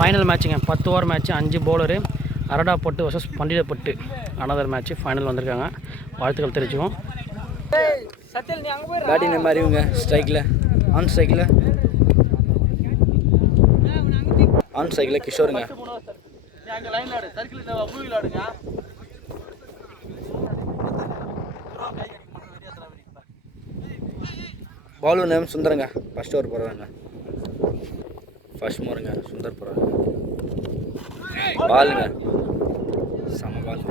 Final மேட்ச்சுங்க. 10 over match. 5 bowler. Aradappattu versus Pandithapattu another match final வந்திருக்காங்க. வாழ்த்துக்கள் தெரிவிச்சுக்கோம். பேட்டிங் நம்ம அறிவுங்க. ஸ்ட்ரைக்கில் ஆன் ஸ்ட்ரைக்கில் கிஷோருங்க. பவுலர் நேம் சுந்தரங்க. ஃபர்ஸ்ட் ஓவர் போடுறாங்க. ஃபர்ஸ்ட் மோருங்க. சுந்தர் போடுறாங்க. பாலுங்க. சம பால்.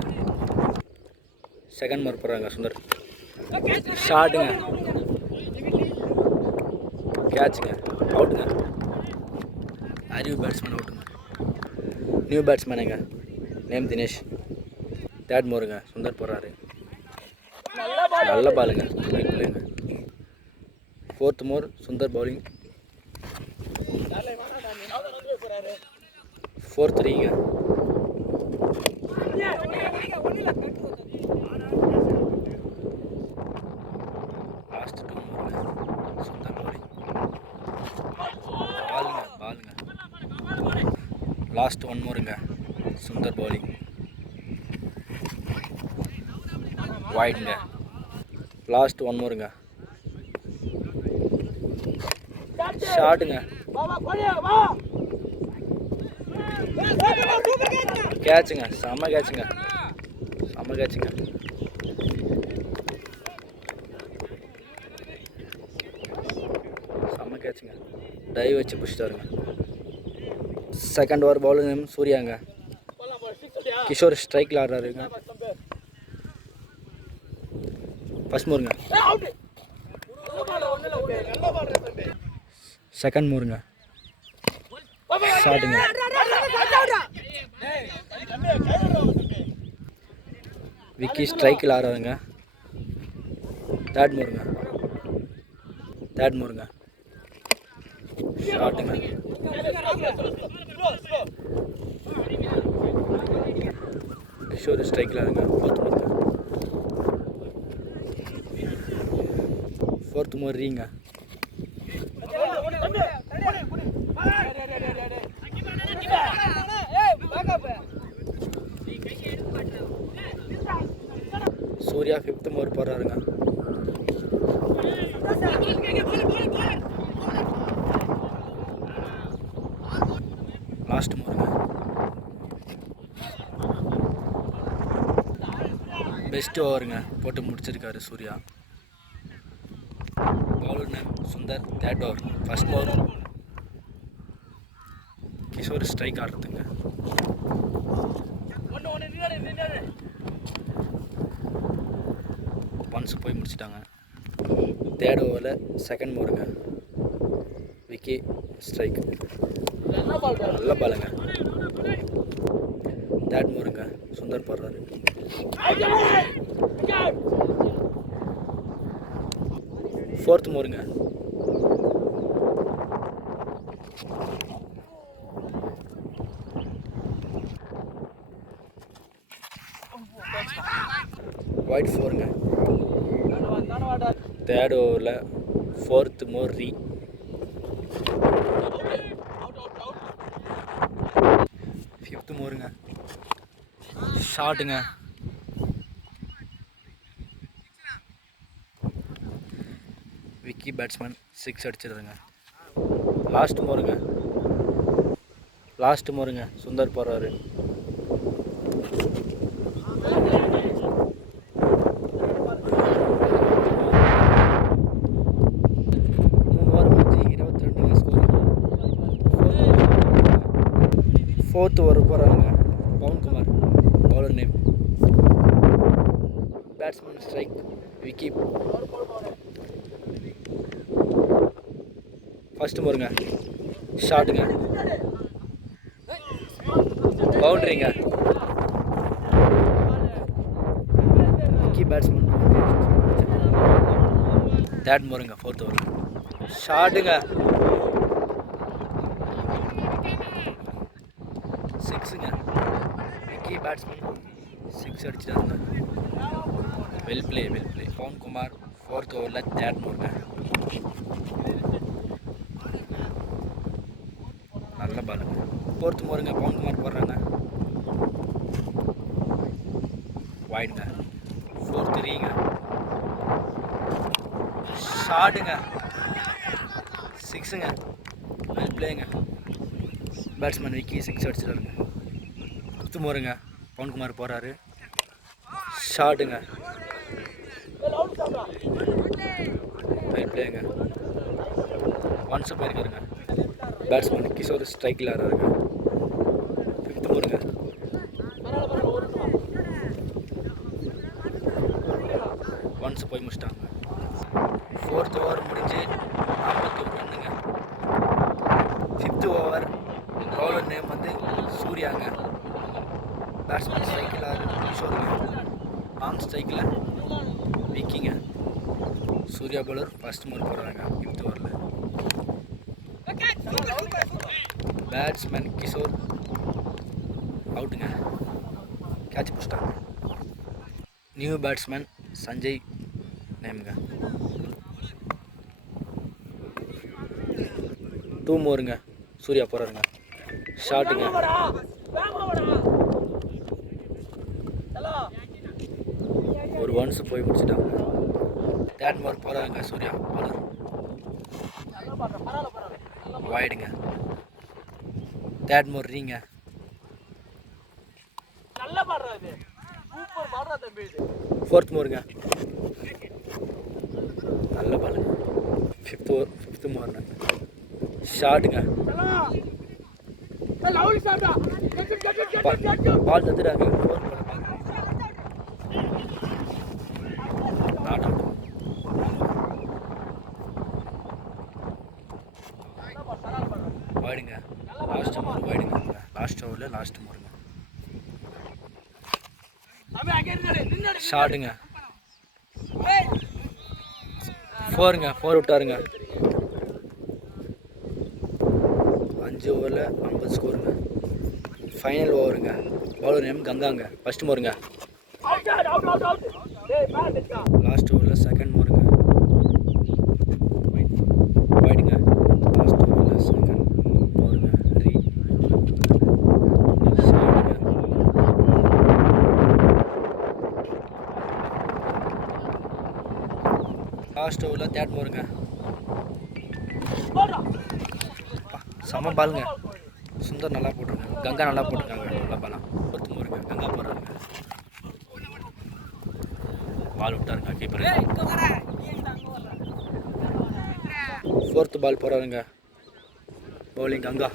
செகண்ட் மோர் போடுறாங்க. சுந்தர் ஷாட்டுங்க. கேட்சுங்க. அவுட்டுங்க. அறிவு பேட்ஸ்மேன் அவுட்டுங்க. நியூ பேட்ஸ்மேனுங்க. நேம் தினேஷ். தேர்ட் மோருங்க. சுந்தர் போடுறாரு. நல்ல பாலுங்க. Fourth more Sundar bowling. 4-3ங்க. லாஸ்ட் 2 மோருங்க. சுந்தர் பவுலிங். பாலுங்க. லாஸ்ட் 1 மோருங்க. சுந்தர் பவுலிங். வைடுங்க. லாஸ்ட் 1 மோருங்க. ஷாட்டுங்க. கேட்சுங்க. செம்ம கேட்சுங்க. டைவ் வச்சு பிடிச்சிட்டாருங்க. செகண்ட் ஓவர் பவுலிங் நேம் சூர்யாங்க. கிஷோர் ஸ்ட்ரைக்கில் ஆடுறாருங்க. ஃபர்ஸ்ட் மோருங்க. செகண்ட் மோருங்க. ஷாட்டுங்க. விக்கி ஸ்ட்ரைக்கில் ஆடுறாருங்க. தேர்ட் மோருங்க. ஷாட்டுங்க. கிஷோர் ஸ்ட்ரைக்கில் ஆடுங்க. ஃபோர்த் மோர் ரீங்க. சூர்யா 5th மோர் போடுறாருங்க. லாஸ்ட் மோருங்க. பெஸ்ட் ஓவருங்க போட்டு முடிச்சிருக்காரு Surya. Bowler name Sundar. Third over. First more Kishore strike ஆடுறதுங்க. ஒன்ஸ் போய் முடிச்சிட்டாங்க. தேர்ட் ஓவரில் செகண்ட் மோருங்க. விக்கி ஸ்ட்ரைக். நல்ல பாலுங்க. தேர்ட் மோருங்க. சுந்தர் போடுறாரு. ஃபோர்த் மோருங்க. வைட் 4ங்க. தேர்ட் ஓவரில் 4th மோர் ரீ. 5th மோருங்க. ஷாட்டுங்க. விக்கி பேட்ஸ்மேன் 6 அடிச்சிடுறேங்க. லாஸ்ட் மோருங்க. சுந்தர் போடுறாரு. ஃபோர்த் ஓவர் போகிறாங்க. Pavankumar bowler name. Batsman strike. Vicky. First மோருங்க. ஷாட்டுங்க. பவுண்டரிங்க. விக்கி பேட்ஸ்மேன். தேர்ட் மோருங்க. Fourth over. ஷாட்டுங்க. 6ங்க. விக்கி பேட்ஸ்மேன் 6 அடிச்சிட்டாருங்க. Well play. பவன்குமார் 4th ஓவரில் தேர்ட் மோருங்க. நல்ல பாலுங்க. ஃபோர்த் ஓவருங்க பவுன்குமார் போடுறாங்க. வைடுங்க. ஃபோர்த் ரீங்க. ஷாட்டுங்க. 6ங்க. வெல் பிளேங்க. பேட்ஸ்மேன் விக்கி 6 அடிச்சிட்டாருங்க. 5th ஓவருங்க பவுன்குமார் போகிறாரு. ஷாட்டுங்க. வெல் பிளேங்க. ஒன்ஸ் போயிருக்காருங்க. பேட்ஸ்மேன் கிஷோர் ஸ்ட்ரைக்கில் ஆடுறாருங்க. 5th ஓவருங்க. ஒன்ஸ் போய் முடிச்சிட்டாங்க. 4th ஓவர் முடிஞ்சு 41 ரன்னுங்க. 5th ஓவர் பவுலர் நேம் வந்து சூர்யாங்க. பேட்ஸ்மேன் ஸ்ட்ரைக்கில் கிஷோருங்க. ஆன் ஸ்ட்ரைக்கில் விக்கிங்க. சூர்யா பவுலர் ஃபர்ஸ்ட் ஓவர் போடுறாங்க 5th ஓவரில். பேட்ஸ்மேன் கிஷோர் அவுட்டுங்க. கேட்ச் பிடிச்சிட்டாங்க. நியூ பேட்ஸ்மேன் சஞ்சய் நேமுங்க. 2 ஓவருங்க சூர்யா போகிறாருங்க. ஷாட்டுங்க. ஒரு ஒன்ஸ் போய் முடிச்சிட்டாங்க. 3rd ஓவர் போகிறாங்க சூர்யா பவுலர். வைடுங்க. 3rd ஓவர் ரீங்க. 4th ஓவருங்க. நல்ல பாலுங்க. 5th ஓவருங்க. ஷாட்டுங்க. பால் தத்துட்டாங்க. Not out. வைடுங்க. லாஸ்ட் ஓவர் வைடுங்க. லாஸ்ட் ஓவரில் லாஸ்ட் ஓவருங்க. ஷாட்டுங்க. 4ங்க. 4 விட்டாருங்க. 5 ஓவரில் 50 ஸ்கோருங்க. ஃபைனல் ஓவருங்க. Bowler name கங்காங்க. ஃபர்ஸ்ட் ஓவருங்க. லாஸ்ட் ஓவரில் 2nd ஓவருங்க. வைடுங்க. லாஸ்ட் ஓவரில் 2nd ஓவருங்க. ரீ. ஷாட்டுங்க. லாஸ்ட் ஓவரில் 3rd ஓவருங்க. செம பாலுங்க. சுந்தர் நல்லா போட்டிருக்காங்க. கங்கா நல்லா போட்டிருக்காங்க. நல்லா பாலாம். 4th ஓவருங்க. கங்கா போடுறாங்க. பால் விட்டாருங்க கீப்பர். 4th பால் போகிறாருங்க. பவுலிங் கங்கா.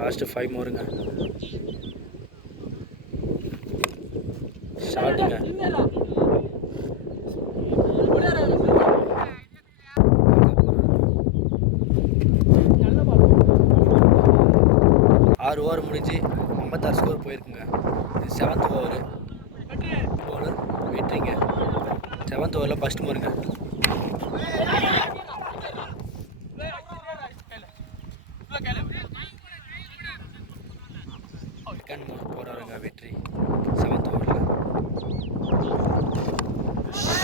லாஸ்ட் 5 ஓவருங்க. ஷாட்டுங்க. 6 ஓவர் முடிஞ்சு 56 ஸ்கோர் போயிருக்குங்க. இது 7th ஓவர். பவுலர் வெற்றிங்க. 7th ஓவரில் ஃபர்ஸ்ட் ஓவருங்க. செகண்ட் ஓவர் போகிறாருங்க வெற்றி. 7th ஓவரில்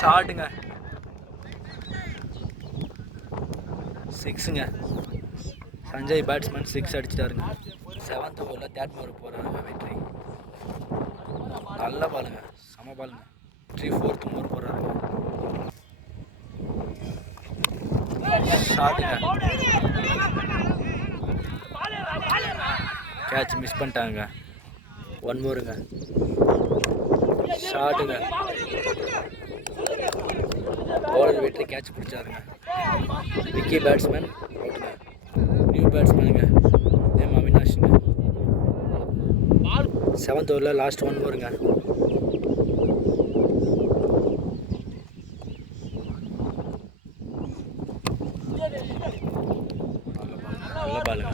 ஷாட்டுங்க. 6ங்க. சஞ்சய் பேட்ஸ்மேன் 6 அடிச்சிட்டாருங்க. 7th ஓவரில் 3rd ஓவர் போகிறாருங்க வெற்றி. நல்ல பாலுங்க. செம பாலுங்க. வெற்றி 4th ஓவர் போகிறாருங்க. ஷாட்டுங்க. கேட்ச் மிஸ் பண்ணிட்டாங்க. 1 ஓவருங்க. ஷாட்டுங்க. பவுலர் வெற்றி கேட்ச் பிடிச்சாருங்க. விக்கி பேட்ஸ்மேன் அவுட்டுங்க. நியூ பேட்ஸ்மேனுங்க நேம் அவினாஷுங்க. 7th ஓவரில் லாஸ்ட் 1 ஓவருங்க. நல்ல பாலுங்க.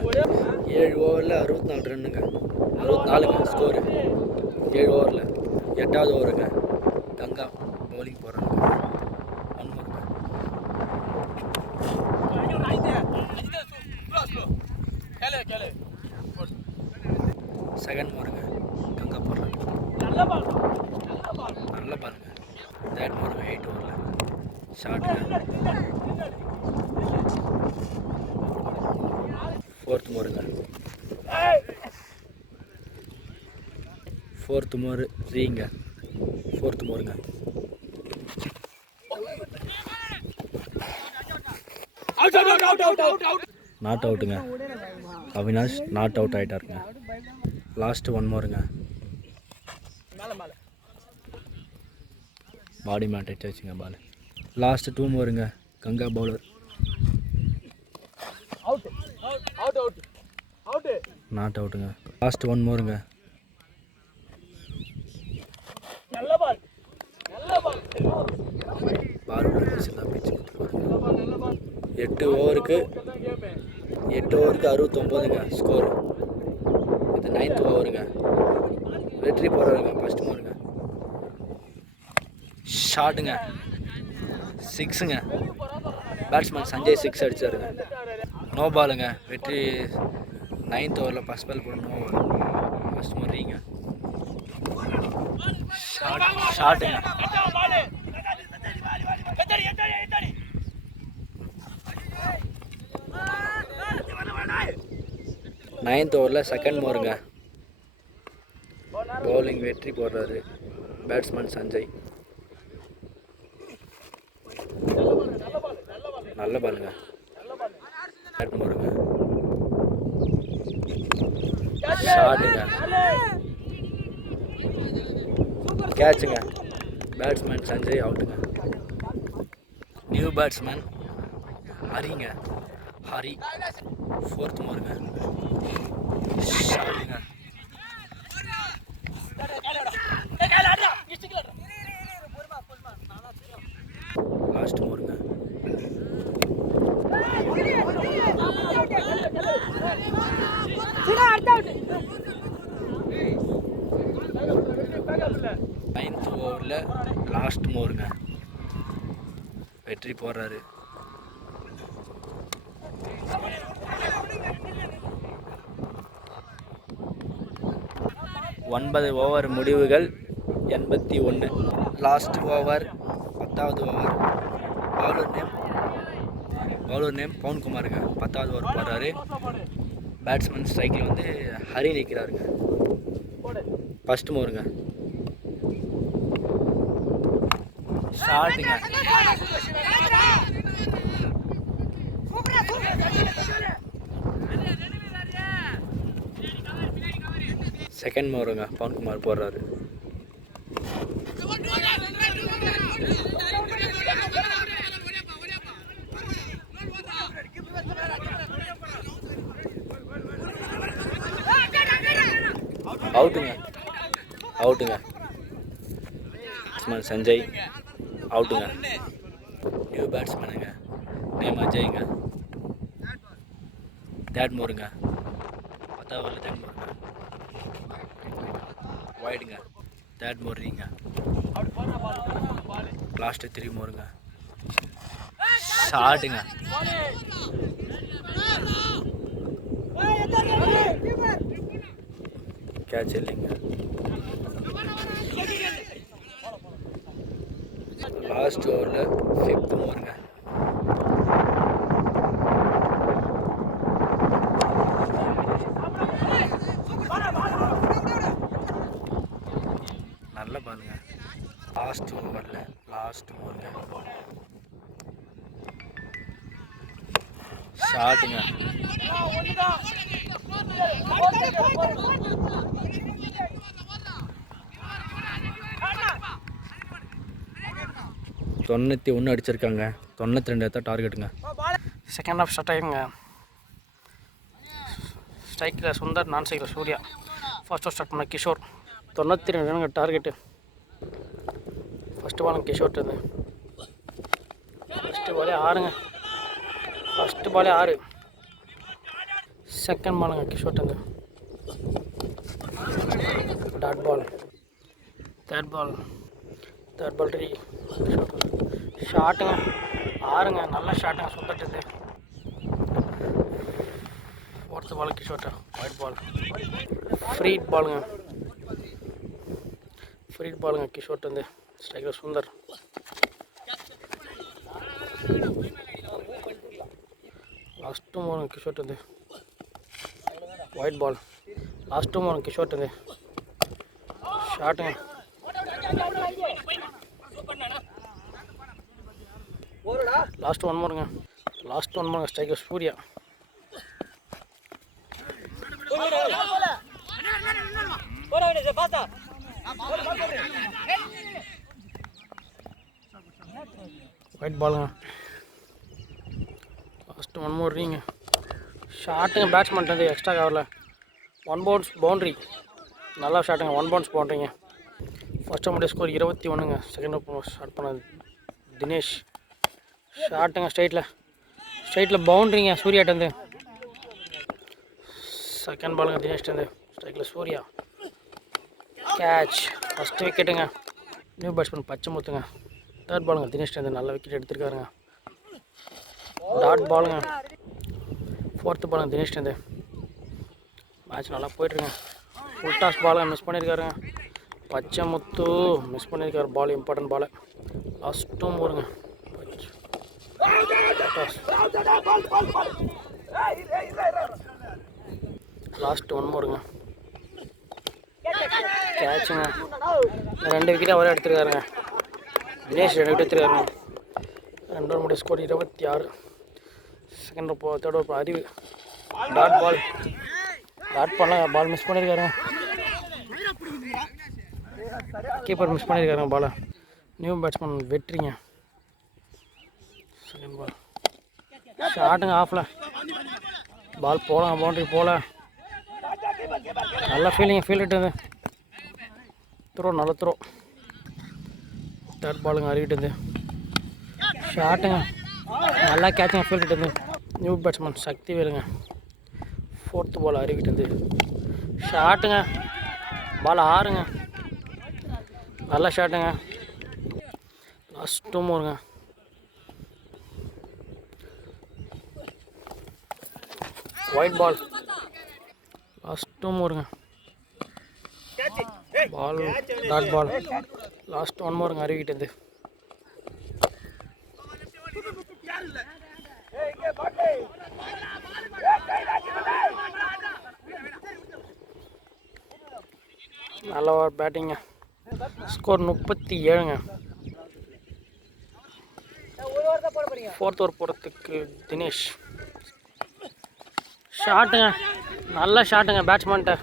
7 ஓவரில் 64 ரன்னுங்க. 64ங்க ஸ்கோரு. 7 ஓவரில் 8வது ஓவருங்க. கங்கா பவுலிங் போடுறாங்க. 1 ஓவருங்க. செகண்ட் ஓவருங்க. கங்கா போடுறாங்க. நல்ல பாலுங்க. 3rd ஓவருங்க. 8 ஓவரில் ஷாட்டுங்க. 4th மோருங்க. 4th மோரு ரீங்க. 4th மோருங்க. நாட் அவுட்டுங்க. அவினாஷ் நாட் அவுட் ஆகிட்டாருங்க. லாஸ்ட்டு 1 மோருங்க. பாடி மேட் அடிச்சு வச்சுங்க பால். லாஸ்ட்டு 2 மோருங்க. கங்கா பவுலர் நாட் அவுட்டுங்க. லாஸ்ட்டு 1 மோருங்க. பால் பிச்சு 8 ஓவருக்கு 69ங்க ஸ்கோர். இது 9th ஓவருங்க. வெற்றி போடுறதுங்க. ஃபஸ்ட் மோருங்க. ஷாட்டுங்க. 6ங்க. பேட்ஸ்மேன் சஞ்சய் 6 அடிச்சாருங்க. நோ பாலுங்க. வெற்றி 9th ஓவரில் ஃபஸ்ட் பால் போட நோ ஓவர். ஃபஸ்ட் மோரிங்க. ஷாட்டுங்க. 9th ஓவரில் செகண்ட் மோருங்க. பவுலிங் வெற்றி போடுறாரு பேட்ஸ்மேன் சஞ்சய். நல்ல பாலுங்க. தேர்ட் மோருங்க. ஷாட்டுங்க. கேட்சுங்க. பேட்ஸ்மேன் சஞ்சய் அவுட்டுங்க. நியூ பேட்ஸ்மேன் ஹரிங்க. ஹரி 4th மோருங்க. ஷாட்டுங்க. லாஸ்ட் மோருங்க. நைன்த் ஓவரில் லாஸ்ட் மோருங்க. வெற்றி போடுறாரு. ஒன்பது ஓவர் முடிவுகள் 81. லாஸ்ட் ஓவர் 10வது ஓவர். பவுலர் நேம் பவன்குமாருங்க. 10வது ஓவர் போடுறாரு. பேட்ஸ்மேன் ஸ்ட்ரைக்கில் வந்து ஹரி நிற்கிறாருங்க. ஃபஸ்ட் மோருங்க. ஷாட்டுங்க. செகண்ட் மோருங்க. பவன்குமார் போடுறாரு. அவுட்டுங்க. பேட்ஸ்மேன் சஞ்சய் அவுட்டுங்க. நியூ பேட்ஸ்மேனுங்க. நேம் அஜய்ங்க. தேர்ட் மோருங்க. 10வது ஓவரில் தேர்ட் மோருங்க. வைடுங்க. தேர்ட் மோரிங்க. லாஸ்ட்டு 3 மோருங்க. ஷாட்டுங்க. கேட்ச் இல்லைங்க. லாஸ்ட் ஓவரில் 5th மோருங்க. நல்ல பாருங்க. லாஸ்ட் ஓவரில் லாஸ்ட் மோருங்க. ஷாட்டுங்க. தொண்ணூற்றி 1 அடிச்சிருக்காங்க. 92 எடுத்தால் டார்கெட்டுங்க. செகண்ட் ஹாஃப் ஸ்டார்ட் ஆகிடுங்க. ஸ்ட்ரைக்கில் சுந்தர், நான் ஸ்ட்ரைக்கில் சூர்யா. ஃபர்ஸ்ட் ஸ்டார்ட் பண்ண கிஷோர். 92 ரன்னுங்க டார்கெட்டு. ஃபஸ்ட்டு பாலுங்க கிஷோர். ஃபஸ்ட்டு பாலே 6ங்க. ஃபஸ்ட்டு பாலே 6. செகண்ட் பாலுங்க Kishore. Dot ball. Third ball 3 ஷாட்டுங்க. 6ங்க. நல்ல ஷாட்டுங்க சுத்தட்டுது. 4th ball Kishore. Wide ball. ஃப்ரீட் பாலுங்க. கிஷோர். ஸ்ட்ரைக்கர் சுந்தர். லாஸ்ட்டு மோரம் கிஷோர் வந்து ஒயிட் பால். லாஸ்ட்டு மோரம் கிஷோர் வந்து ஷாட்டுங்க. லாஸ்ட் ஒன் மோருங்க. லாஸ்ட் ஒன் மோருங்க. ஸ்ட்ரைக்கர் சூர்யா. ஒயிட் பாலுங்க. லாஸ்ட்டு ஒன் மோர் ரீங்க. ஷாட்டுங்க. பேட்ஸ்மேன் வந்து எக்ஸ்ட்ரா கவரில் 1 பவுன்ஸ் பவுண்ட்ரி. நல்லா ஷாட்டுங்க. 1 பவுன்ஸ் பவுண்ட்ரிங்க. ஃபர்ஸ்ட் ஓவர் ஸ்கோர் 21ங்க. செகண்ட் ஓவர் ஸ்டார்ட் பண்ணது தினேஷ். ஷாட்டுங்க. ஸ்ட்ரைட்டில் பவுண்ட்ரிங்க சூர்யாட்டேருந்து. செகண்ட் பாலுங்க தினேஷ்டேருந்து. ஸ்ட்ரைக்கில் சூர்யா. கேட்ச். ஃபஸ்ட்டு விக்கெட்டுங்க. நியூ பேட்ஸ்மேன் பச்சைமுத்துங்க. தேர்ட் பாலுங்க தினேஷ்டேருந்து. நல்ல விக்கெட் எடுத்திருக்காருங்க. டாட் பாலுங்க. ஃபோர்த்து பாலுங்க தினேஷ்டேருந்து. மேட்ச் நல்லா போய்ட்டுருங்க. ஃபுல் டாஸ் பாலுங்க மிஸ் பண்ணியிருக்காருங்க. பச்சைமுத்து மிஸ் பண்ணியிருக்காரு பால். Important ball. லாஸ்ட்டும் ஓருங்க. லாஸ்ட் ஒன் மோருங்க. கேட்சுங்க. 2 விக்கெட் அவரே எடுத்துருக்காருங்க. தினேஷ் 2 விக்கெட் எடுத்துருக்காருங்க. 2 ஓவர் முடிய score 26. Second over third over Arivu. Dot ball. Dot பண்ண பால் மிஸ் பண்ணியிருக்காருங்க. கீப்பர் மிஸ் பண்ணியிருக்காருங்க பாலை. நியூ பேட்ஸ்மேன் வெற்றிங்க. Second ball. ஷாட்டுங்க ஆஃபில். பால் போகலாம். பவுண்ட்ரி போகல. நல்லா ஃபீல்டு த்ரோ. நல்ல த்ரோ. தேர்ட் பாலுங்க அறிவிட்டு. ஷாட்டுங்க. நல்லா கேட்சுங்க ஃபீல்டு. நியூ பேட்ஸ்மேன் சக்தி வேலுங்க. ஃபோர்த்து பால் அறிவிட்டு. ஷாட்டுங்க. பால் 6ங்க. நல்லா ஷாட்டுங்க. லாஸ்ட் 2 மோருங்க. Wide ball. லாஸ்ட் 2 மோருங்க. Ball dot ball. லாஸ்ட் 1 மோருங்க அறிவிக்கிட்டது. நல்ல ஒரு பேட்டிங்க. ஸ்கோர் 37ங்க. ஃபோர்த் ஓவர் போகிறதுக்கு தினேஷ். ஷாட்டுங்க. நல்ல ஷாட்டுங்க பேட்ஸ்மேன்ட்ட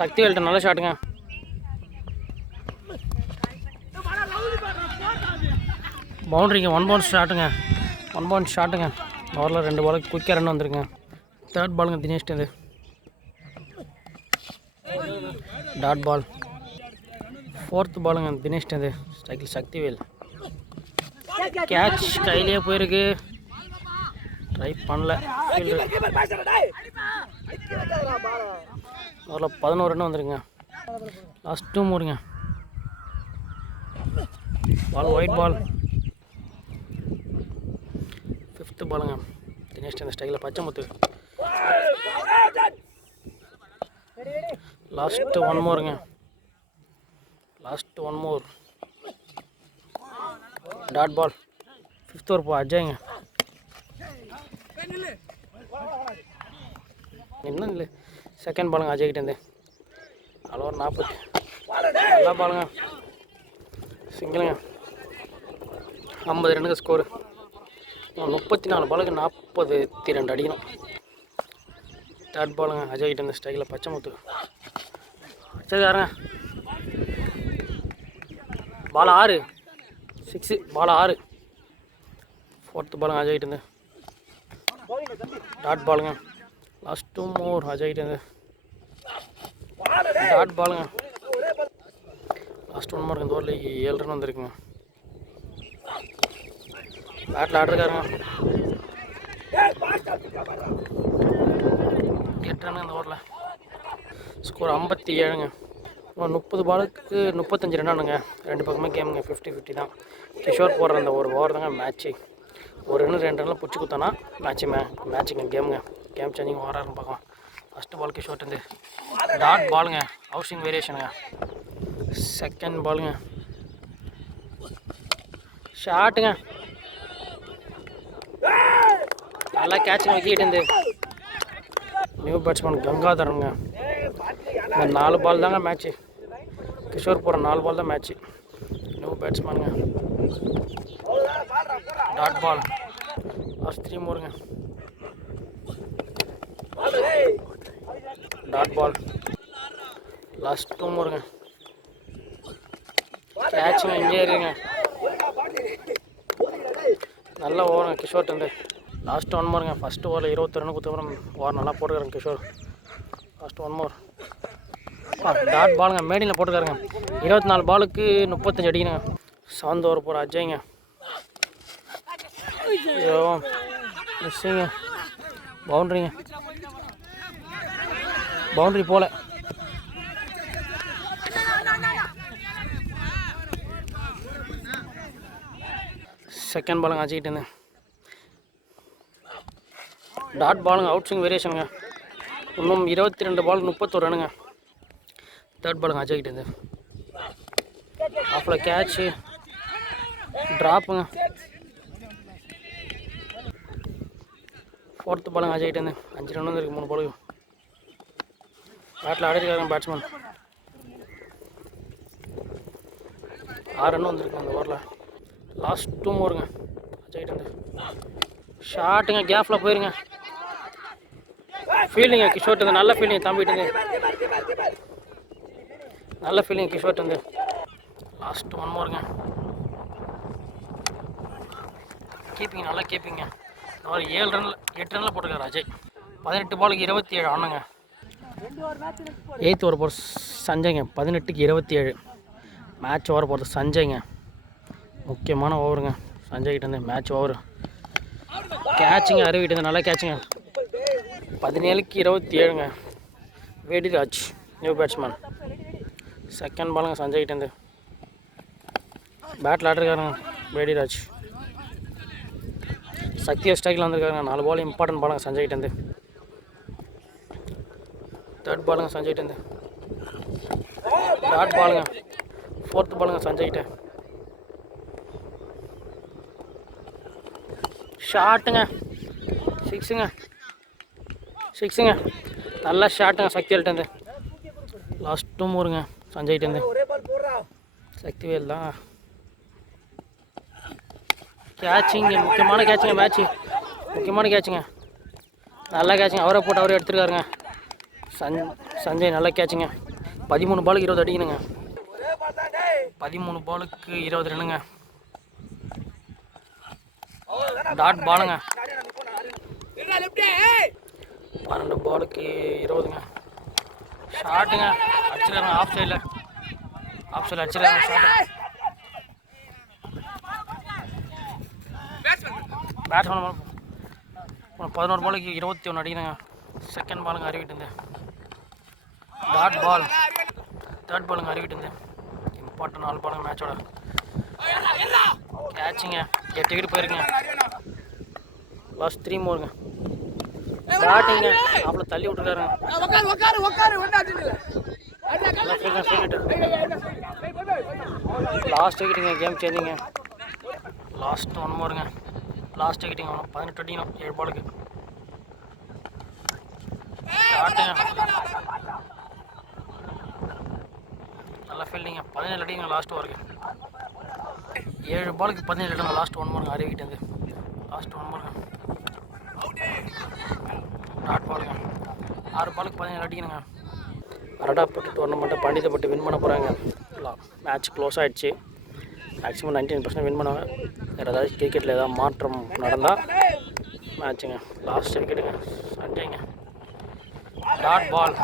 சக்திவேல்கிட்ட. நல்ல ஷாட்டுங்க. பவுண்ட்ரிங்க. 1 பவுன்ஸ் ஷாட்டுங்க. 1 பவுன்ஸ் ஷாட்டுங்க. ஓவரில் 2 பாலுக்கு குயிக்காக ரன் வந்துருங்க. தேர்ட் பாலுங்க தினேஷ்டேருந்து. Dot ball. ஃபோர்த்து பாலுங்க தினேஷ்டேருந்து. ஸ்ட்ரைக்கில் சக்திவேல். கேட்ச் கையிலேயே போயிருக்கு. ட்ரை பண்ணல. அதில் 11 ரன் வந்துருங்க. லாஸ்ட் 2 மோருங்க. Ball wide ball. ஃபிஃப்த்து பாலுங்க தினேஷ் அந்த ஸ்டைலில் பச்சைமுத்து. லாஸ்ட்டு 1 மோருங்க. Last 1 more. Dot ball. Fifth over அஜய்ங்க. இன்னும் இல்லை. செகண்ட் பாலுங்க அஜய்கிட்டேருந்து. அதில் ஒரு 40. நல்லா பாலுங்க. சிங்கிளுங்க. 50 ரன்னுக்கு ஸ்கோரு. 34 பாலுக்கு 42 அடிக்கணும். தேர்ட் பாலுங்க அஜய்கிட்டேருந்து. ஸ்டைலில் பச்சைமுத்து. அச்சதுக்காரங்க. பால் 6. 6. பால் 6. ஃபோர்த்து பாலுங்க அஜய்கிட்டேருந்து. டாட் பாலுங்க. லாஸ்ட் 2 மோர் அஜய்கிட்டேருந்து. டாட் பாலுங்க. லாஸ்ட் 1 மோர். இந்த ஓவரில் 7 ரன் வந்துருக்குங்க. பேட்டில் ஆடிருக்காருங்க. 8 ரன் இந்த ஓவரில். ஸ்கோர் 57ங்க. 30 பாலுக்கு 35 ரன்னானுங்க. 2 பக்கமே கேமுங்க. 50-50 தான். கிஷோர் போடுற அந்த ஒரு ஓவர் தாங்க மேட்ச்சு. ஒரு ரன் 2 ரனில் பிடிச்சி கொடுத்தானா மேட்சுங்க கேமுங்க. கேம் சேஞ்சிங் ஓவராக பார்க்கலாம். ஃபஸ்ட்டு பால் கிஷோர்ட்டு. டாட் பாலுங்க. ஹவுசிங் வேரியேஷனுங்க. செகண்ட் பாலுங்க. ஷாட்டுங்க. நல்லா கேட்சிங் விக்கெட் இருந்து நியூ பேட்ஸ்மேன் கங்காதரனுங்க. இந்த 4 பால் தாங்க மேட்ச்சு. கிஷோர் போகிற 4 பால் தான் மேட்ச்சு. நியூ பேட்ஸ்மேனுங்க. Dot ball. லாஸ்ட் 3 மோருங்க. Dot ball. லாஸ்ட் 2 மோருங்க. கேட்சிங்க இங்கே இருக்குங்க. நல்லா ஓவருங்க கிஷோர் வந்து. லாஸ்ட் 1 மோருங்க. ஃபஸ்ட்டு ஓவரில் 22 ரன் கொடுத்தப்பறம் ஓவர் நல்லா போட்டுக்காருங்க கிஷோர். Last 1 more. டாட் பாலுங்க. மேடியில் போட்டுக்காருங்க. 24 பாலுக்கு 35 அடிக்கணுங்க. 7th ஓவர் போகிற அஜய்ங்க. ஐயோ மிஸ்ஸிங்க. பவுண்ட்ரிங்க. பவுண்ட்ரி போல. செகண்ட் பாலுங்க அஜய்கிட்ட இருந்து. டாட் பாலுங்க. அவுட் ஸ்விங் வேரியேஷனுங்க. இன்னும் 22 பாலுக்கு 31 ரனுங்க. தேர்ட் பாலுங்க அஜய்கிட்ட இருந்து. ஆஃபில் கேட்சு. ட்ராப்புங்க. 4th பாலுங்க அஜய்கிட்ட இருந்து. 5 ரன் வந்துருக்கு 3 பாலுக்கு. Battle ஆடிருக்காங்க batsman. 6 ரன் வந்துருக்கு அந்த ஓவரில். லாஸ்ட் 2 மோருங்க அஜய்கிட்ட இருந்து. ஷாட்டுங்க. கேப்பில் போயிருங்க. ஃபீல்டிங்க கிஷோர்ட்டு இருந்து. நல்ல ஃபீல்டிங் தம்பிட்டு இருந்து. நல்ல ஃபீல்டிங் கிஷோர்ட்டு இருந்து. லாஸ்ட் 1 மோருங்க. கீப்பிங்க. நல்லா கீப்பிங்க. அவர் 7 ரனில் 8 ரனில் போட்டுருக்காரு அஜய். 18 பாலுக்கு 27 ஆனுங்க. 8th ஓவர் போகிற சஞ்சய்ங்க. 18க்கு 27 மேட்ச் ஓவர் போகிறது சஞ்சய்ங்க. முக்கியமான ஓவருங்க சஞ்சய்கிட்ட இருந்து. Match over. கேட்சிங்க அருவிகிட்ட இருந்து. நல்லா கேட்சிங்க. 17க்கு 27ங்க. வேடிராஜ் new batsman. செகண்ட் பாலுங்க சஞ்சய்கிட்ட இருந்து. பேட்டில் ஆடிருக்காருங்க வேடிராஜ். சக்தியா ஸ்ட்ரைக்கில் வந்திருக்காருங்க. 4 பால் இம்பார்ட்டன்ட் பாலுங்க சஞ்சய்கிட்ட இருந்து. தேர்ட் பாலுங்க சஞ்சய்கிட்ட இருந்து. டாட் பாலுங்க. 4th பாலுங்க சஞ்சய்கிட்ட. ஷாட்டுங்க. சிக்ஸுங்க. நல்லா ஷாட்டுங்க சக்திவேல்கிட்டேருந்து. லாஸ்ட் 2 மோருங்க சஞ்சய்கிட்டேருந்து. சக்திவேல் தான் கேட்சிங்க. முக்கியமான கேட்சிங்க மேட்ச்சு. முக்கியமான கேட்சுங்க. நல்லா கேட்சுங்க. அவரை போட்டு அவரே எடுத்துருக்காருங்க. சஞ்சய் நல்லா கேட்சுங்க. 13 பாலுக்கு 20 அடிக்கணுங்க. 13 பாலுக்கு 20 ரன்னுங்க. டாட் பாலுங்க. 12 பாலுக்கு 20ங்க. ஷாட்டுங்க. அடிச்சிருக்காங்க ஆஃப் சைடில். அடிச்சிருக்காங்க ஷாட்டு. பேட்ஸ்மேன் 11 பாலுக்கு 21 அடிக்கணுங்க. செகண்ட் பாலுங்க அருவிட்டு இருந்து. Dot ball. தேர்ட் பாலுங்க அருவிட்டு இருந்து. இம்பார்ட்டன் 4 பாலுங்க மேட்சோட. கேட்சிங்க. 8 விக்கெட் போயிருக்குங்க. லாஸ்ட் 3 மோருங்க. பேட்டிங்க. அவ்வளோ தள்ளி விட்டுருக்காருங்க. லாஸ்ட் விக்கெட்டுங்க. கேம் சேஞ்சிங்க. லாஸ்ட் 1 மோருங்க. லாஸ்ட் விக்கெட்டிங்க. 18 அடிக்கணும் 7 பாலுக்கு. ஷாட்டுங்க. நல்லா ஃபீல்டிங்க. 17 அடிங்க லாஸ்ட் ஓவருக்கு. 7 பாலுக்கு 17 அடிங்க. லாஸ்ட் 1 மோருங்க அருவிக்கிட்டேருந்து. லாஸ்ட் 1 மோருங்க. டாட் பாலுங்க. 6 பாலுக்கு 17 அடிக்கணுங்க. அரடாப்பட்டு டோர்னமெண்ட்டை பண்டிதப்பட்டு வின் பண்ண போகிறாங்க. மேட்ச் க்ளோஸ் ஆகிடுச்சு. மேக்ஸிமம் 99% வின் பண்ணுவாங்க. வேறு ஏதாவது கிரிக்கெட்டில் ஏதாவது மாற்றம் நடந்தால் மேட்சுங்க. லாஸ்ட் விக்கெட்டுங்க சஞ்சய்ங்க. Dot ball.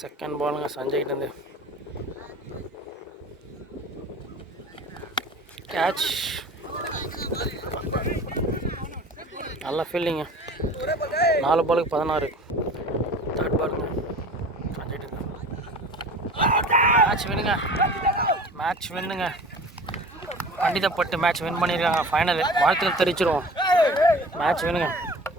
செகண்ட் பாலுங்க சஞ்சய்கிட்டேருந்து. கேட்ச். நல்ல ஃபீல்டிங்க. 4 பாலுக்கு 16. தேர்ட் பாலுங்க சஞ்சய்கிட்டேருந்து. மேட்ச் வின்னுங்க. பண்டிதப்பட்டு மேட்ச் வின் பண்ணியிருக்காங்க. ஃபைனல் வாழ்த்துக்கள் தெரிவிச்சிருவோம். மேட்ச் வின்னுங்க.